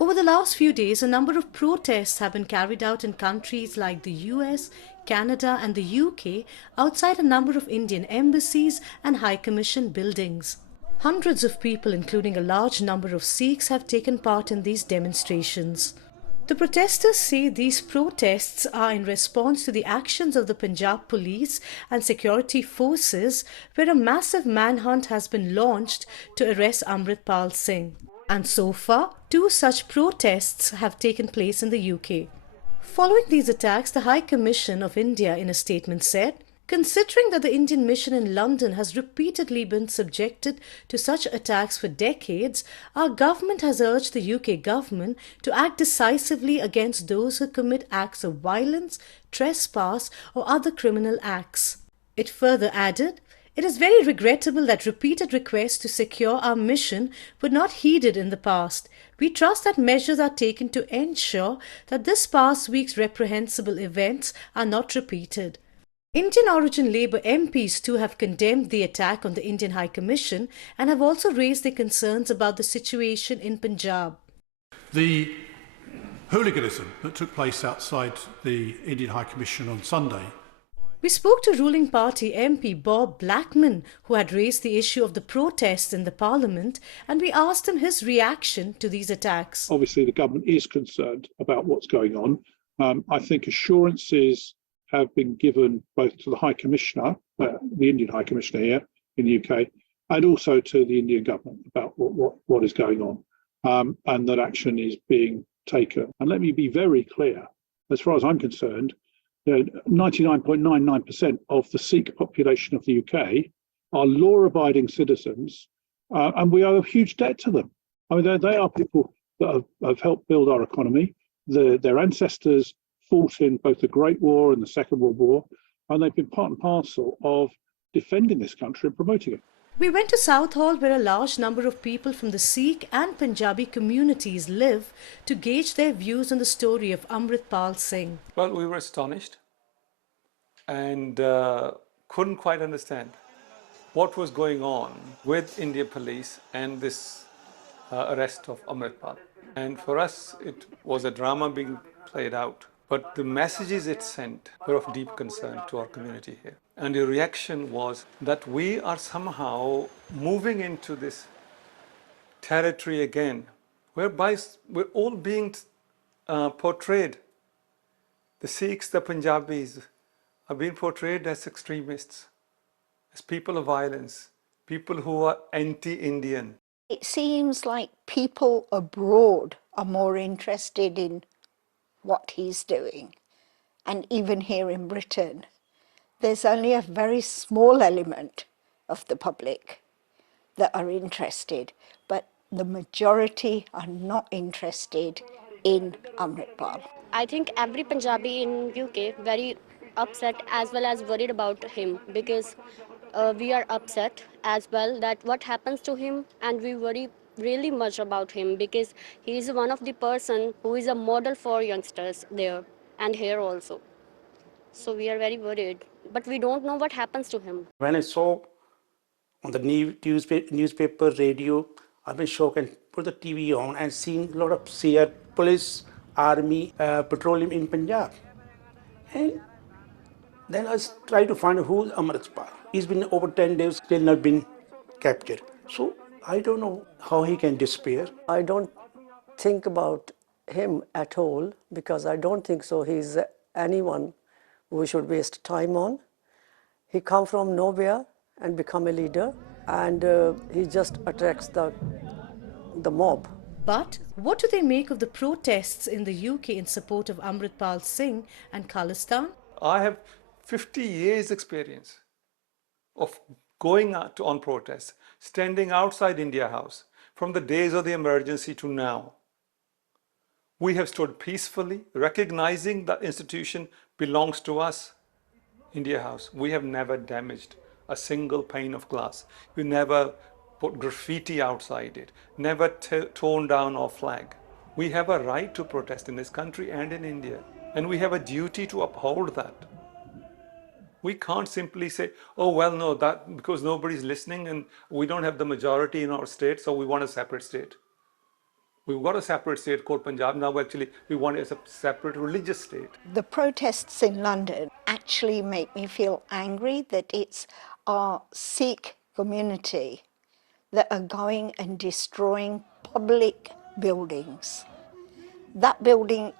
Over the last few days, a number of protests have been carried out in countries like the US, Canada and the UK outside a number of Indian embassies and High Commission buildings. Hundreds of people, including a large number of Sikhs, have taken part in these demonstrations. The protesters say these protests are in response to the actions of the Punjab police and security forces, where a massive manhunt has been launched to arrest Amritpal Singh. And so far, 2 such protests have taken place in the UK. Following these attacks, the High Commission of India in a statement said, "Considering that the Indian mission in London has repeatedly been subjected to such attacks for decades, our government has urged the UK government to act decisively against those who commit acts of violence, trespass or other criminal acts." It further added, "It is very regrettable that repeated requests to secure our mission were not heeded in the past. We trust that measures are taken to ensure that this past week's reprehensible events are not repeated." Indian origin Labour MPs too have condemned the attack on the Indian High Commission and have also raised their concerns about the situation in Punjab. The hooliganism that took place outside the Indian High Commission on Sunday. We spoke to ruling party MP Bob Blackman, who had raised the issue of the protests in the Parliament, and we asked him his reaction to these attacks. Obviously, the government is concerned about what's going on. I think assurances have been given both to the High Commissioner, the Indian High Commissioner here in the UK, and also to the Indian government about what is going on, and that action is being taken. And let me be very clear, as far as I'm concerned, 99.99% of the Sikh population of the UK are law-abiding citizens, and we owe a huge debt to them. I mean, they are people that have helped build our economy. Their ancestors fought in both the Great War and the Second World War, and they've been part and parcel of defending this country and promoting it. We went to Southall, where a large number of people from the Sikh and Punjabi communities live, to gauge their views on the story of Amritpal Singh. Well, we were astonished and couldn't quite understand what was going on with India Police and this arrest of Amritpal. And for us, it was a drama being played out. But the messages it sent were of deep concern to our community here. And the reaction was that we are somehow moving into this territory again, whereby we're all being portrayed. The Sikhs, the Punjabis are being portrayed as extremists, as people of violence, people who are anti-Indian. It seems like people abroad are more interested in what he's doing. And even here in Britain, there's only a very small element of the public that are interested, but the majority are not interested in Amritpal. I think every Punjabi in UK very upset as well as worried about him, because we are upset as well that what happens to him, and we worry really much about him because he is one of the person who is a model for youngsters there and here also. So we are very worried, but we don't know what happens to him. When I saw on the newspaper, radio, I've been shocked and put the TV on and seen a lot of CR, police, army, patrolling in Punjab. And then I tried to find who's Amritpal. He's been over 10 days, still not been captured. So I don't know how he can disappear. I don't think about him at all, because I don't think so he's anyone we should waste time on. He come from nowhere and become a leader, and he just attracts the mob. But what do they make of the protests in the UK in support of Amritpal Singh and Khalistan? I have 50 years experience of going out on protests, standing outside India House, from the days of the emergency to now. We have stood peacefully, recognizing that institution belongs to us, India House. We have never damaged a single pane of glass. We never put graffiti outside it, never torn down our flag. We have a right to protest in this country and in India, and we have a duty to uphold that. We can't simply say, oh, well, no, that because nobody's listening and we don't have the majority in our state, so we want a separate state. We've got a separate state called Punjab. Now, actually, we want a separate religious state. The protests in London actually make me feel angry that it's our Sikh community that are going and destroying public buildings. That building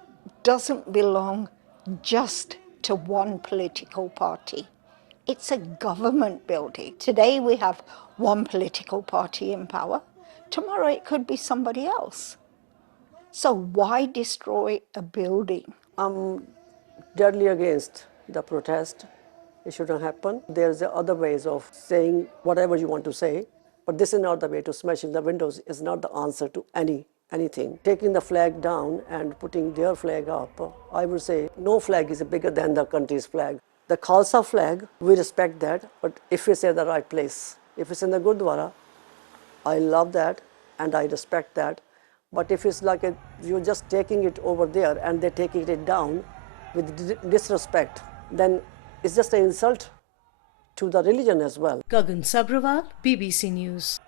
doesn't belong just to one political party. It's a government building. Today we have one political party in power. Tomorrow it could be somebody else. So why destroy a building? I'm deadly against the protest. It shouldn't happen. There's other ways of saying whatever you want to say, but this is not the way. To smashing the windows is not the answer to anything. Taking the flag down and putting their flag up, I would say no flag is bigger than the country's flag. The Khalsa flag, we respect that, but if it's in the right place, if it's in the Gurdwara, I love that and I respect that. But if it's like you're just taking it over there and they're taking it down with disrespect, then it's just an insult to the religion as well. Gaggan, Sabherwal, BBC News.